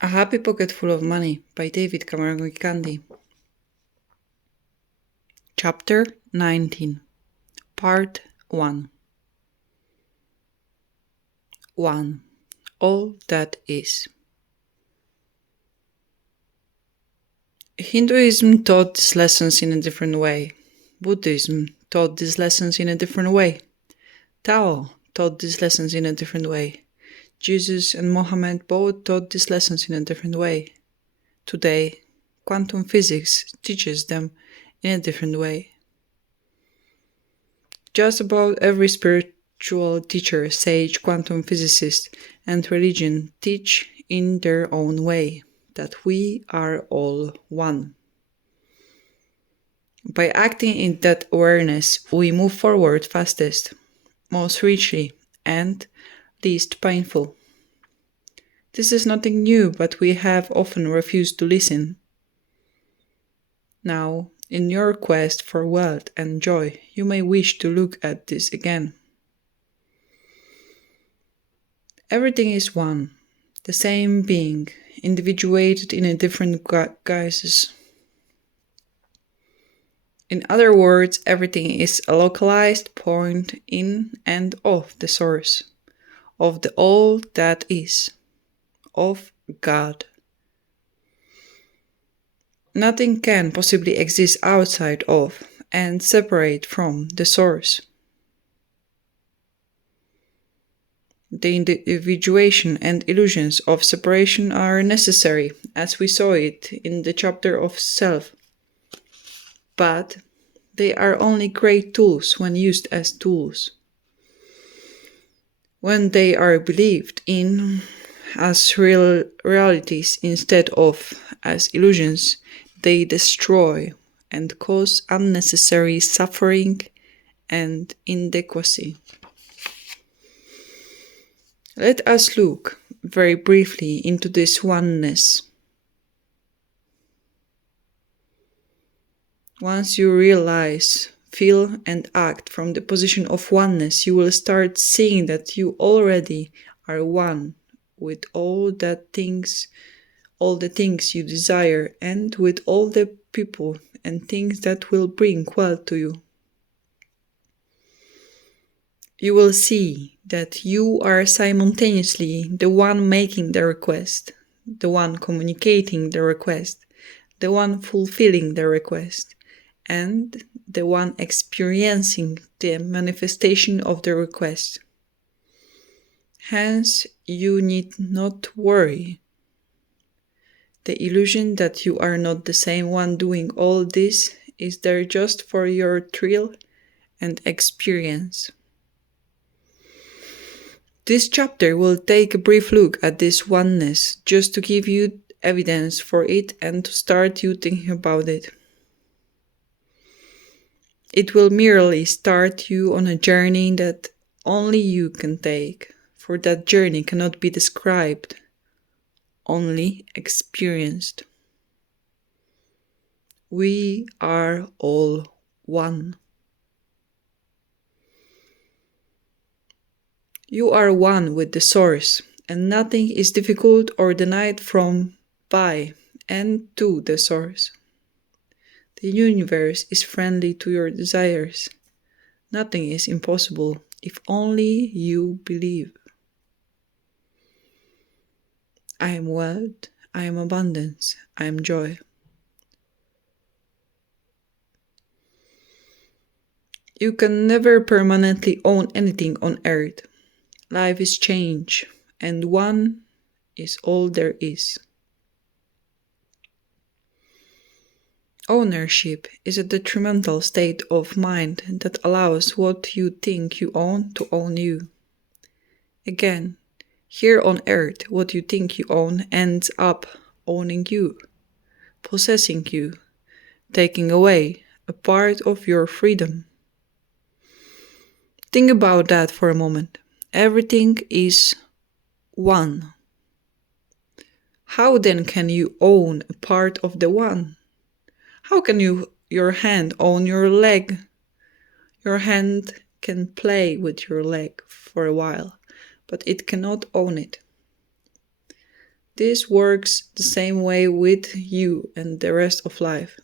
A Happy Pocket Full of Money by David Cameron Gikandi. Chapter 19, Part 1. 1. All that is. Hinduism taught these lessons in a different way. Buddhism taught these lessons in a different way. Tao taught these lessons in a different way. Jesus and Mohammed both taught these lessons in a different way. Today, quantum physics teaches them in a different way. Just about every spiritual teacher, sage, quantum physicist, and religion teach in their own way that we are all one. By acting in that awareness, we move forward fastest, most richly, and least painful. This is nothing new, but we have often refused to listen. Now, in your quest for wealth and joy, you may wish to look at this again. Everything is one, the same being, individuated in a different guises. In other words, everything is a localized point in and of the source, of the all that is, of God. Nothing can possibly exist outside of and separate from the source. The individuation and illusions of separation are necessary, as we saw it in the chapter of self. But they are only great tools when used as tools. When they are believed in as realities instead of as illusions, they destroy and cause unnecessary suffering and inadequacy. Let us look very briefly into this oneness. Once you realize, feel, and act from the position of oneness, you will start seeing that you already are one with all the things you desire, and with all the people and things that will bring wealth to you. You will see that you are simultaneously the one making the request, the one communicating the request, the one fulfilling the request, and the one experiencing the manifestation of the request. Hence, you need not worry. The illusion that you are not the same one doing all this is there just for your thrill and experience. This chapter will take a brief look at this oneness, just to give you evidence for it and to start you thinking about it. It will merely start you on a journey that only you can take, for that journey cannot be described, only experienced. We are all one. You are one with the source, and nothing is difficult or denied from, by, and to the source. The universe is friendly to your desires. Nothing is impossible if only you believe. I am wealth, I am abundance, I am joy. You can never permanently own anything on earth. Life is change, and one is all there is. Ownership is a detrimental state of mind that allows what you think you own to own you. Again, here on earth, what you think you own ends up owning you, possessing you, taking away a part of your freedom. Think about that for a moment. Everything is one. How then can you own a part of the one? How can your hand own your leg? Your hand can play with your leg for a while, but it cannot own it. This works the same way with you and the rest of life.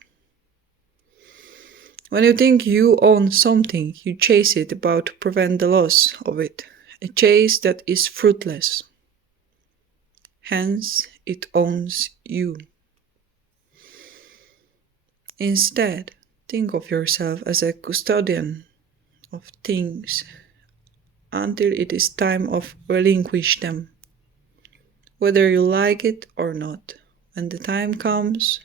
When you think you own something, you chase it about to prevent the loss of it, a chase that is fruitless. Hence, it owns you. Instead, think of yourself as a custodian of things until it is time to relinquish them, whether you like it or not. When the time comes,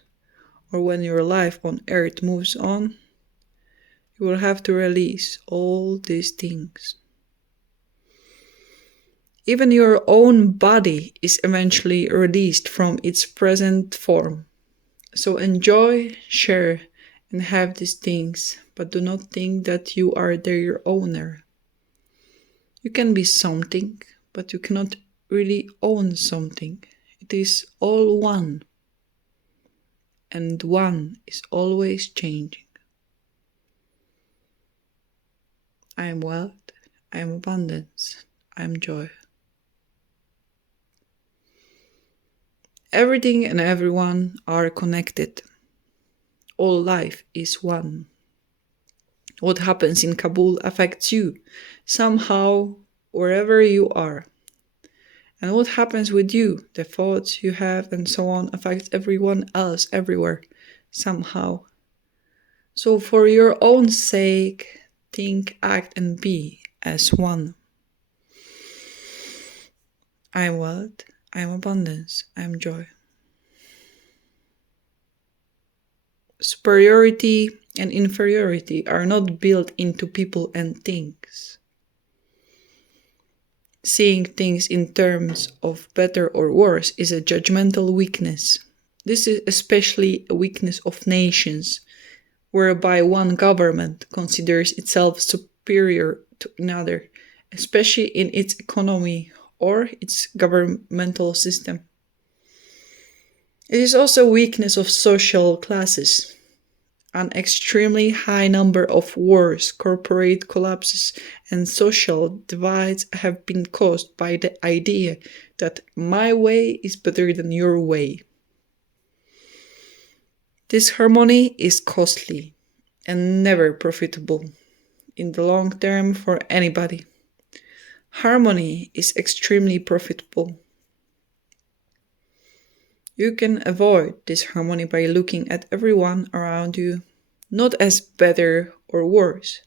or when your life on earth moves on, you will have to release all these things. Even your own body is eventually released from its present form. So enjoy, share, and have these things, but do not think that you are their owner. You can be something, but you cannot really own something. It is all one. And one is always changing. I am wealth, I am abundance, I am joy. Everything and everyone are connected. All life is one. What happens in Kabul affects you, somehow, wherever you are. And what happens with you, the thoughts you have and so on, affects everyone else everywhere, somehow. So for your own sake, think, act, and be as one. I am wealth, I am abundance, I am joy. Superiority and inferiority are not built into people and things. Seeing things in terms of better or worse is a judgmental weakness. This is especially a weakness of nations, whereby one government considers itself superior to another, especially in its economy or its governmental system. It is also a weakness of social classes. An extremely high number of wars, corporate collapses, and social divides have been caused by the idea that my way is better than your way. This harmony is costly and never profitable in the long term for anybody. Harmony is extremely profitable. You can avoid this harmony by looking at everyone around you, not as better or worse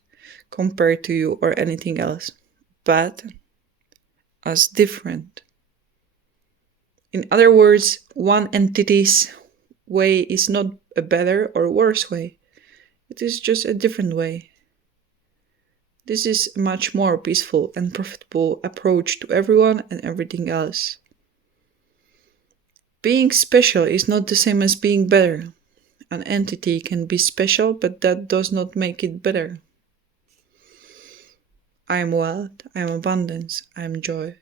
compared to you or anything else, but as different. In other words, one entity's way is not a better or worse way. It is just a different way. This is a much more peaceful and profitable approach to everyone and everything else. Being special is not the same as being better. An entity can be special, but that does not make it better. I am wealth, I am abundance, I am joy.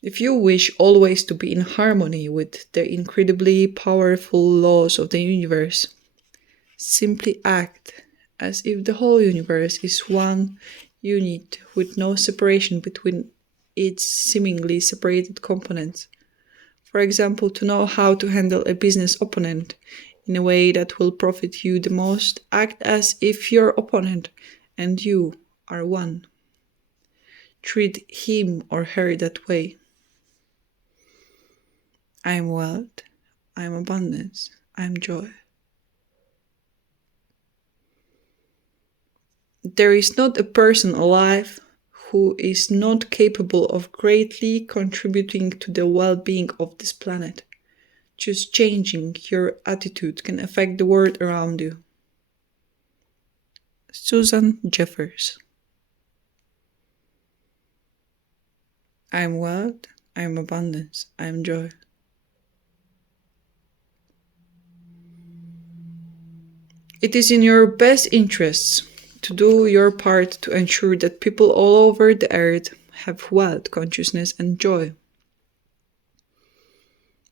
If you wish always to be in harmony with the incredibly powerful laws of the universe, simply act as if the whole universe is one unit with no separation between its seemingly separated components. For example, to know how to handle a business opponent in a way that will profit you the most, act as if your opponent and you are one. Treat him or her that way. I am wealth, I am abundance, I am joy. There is not a person alive who is not capable of greatly contributing to the well-being of this planet. Just changing your attitude can affect the world around you. Susan Jeffers. I am wealth, I am abundance, I am joy. It is in your best interests to do your part to ensure that people all over the earth have wealth, consciousness, and joy.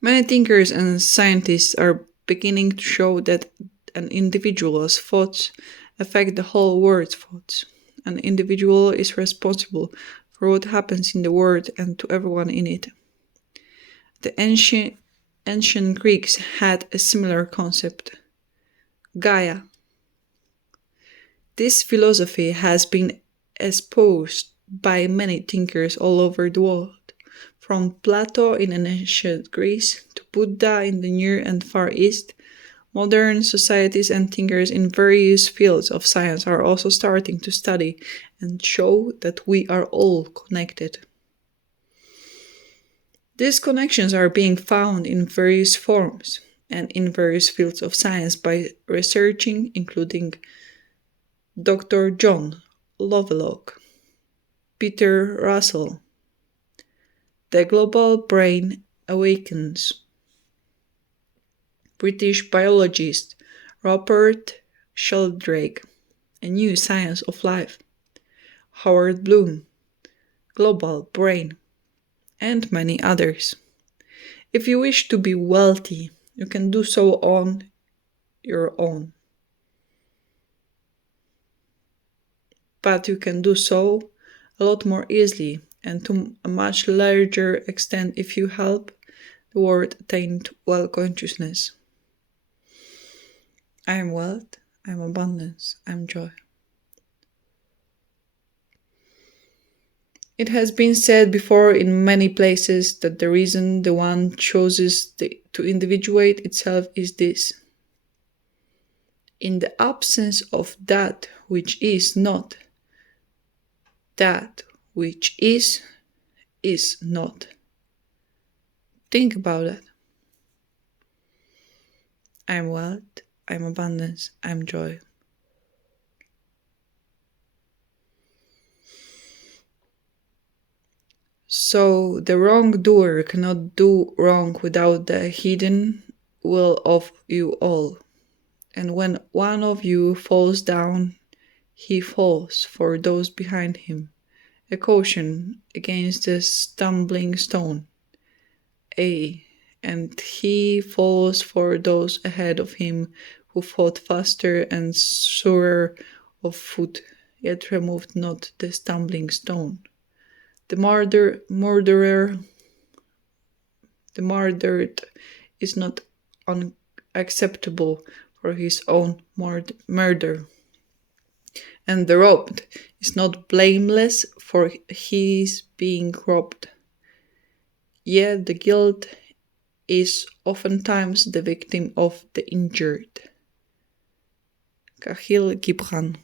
Many thinkers and scientists are beginning to show that an individual's thoughts affect the whole world's thoughts. An individual is responsible for what happens in the world and to everyone in it. The ancient Greeks had a similar concept, Gaia. This philosophy has been espoused by many thinkers all over the world, from Plato in ancient Greece to Buddha in the Near and Far East. Modern societies and thinkers in various fields of science are also starting to study and show that we are all connected. These connections are being found in various forms and in various fields of science by researching, including Dr. John Lovelock, Peter Russell, The Global Brain Awakens, British biologist Robert Sheldrake, A New Science of Life, Howard Bloom, Global Brain, and many others. If you wish to be wealthy, you can do so on your own. But you can do so a lot more easily and to a much larger extent if you help the world attain to wealth consciousness. I am wealth, I am abundance, I am joy. It has been said before in many places that the reason the one chooses to individuate itself is this. In the absence of that which is not, that which is not. Think about it. I am wealth, I am abundance, I am joy. So the wrongdoer cannot do wrong without the hidden will of you all. And when one of you falls down, he falls for those behind him, a caution against the stumbling stone. And he falls for those ahead of him who fought faster and surer of foot, yet removed not the stumbling stone. The murdered is not unacceptable for his own murder, and the robbed is not blameless for his being robbed. Yet the guilt is oftentimes the victim of the injured. Kahlil Gibran.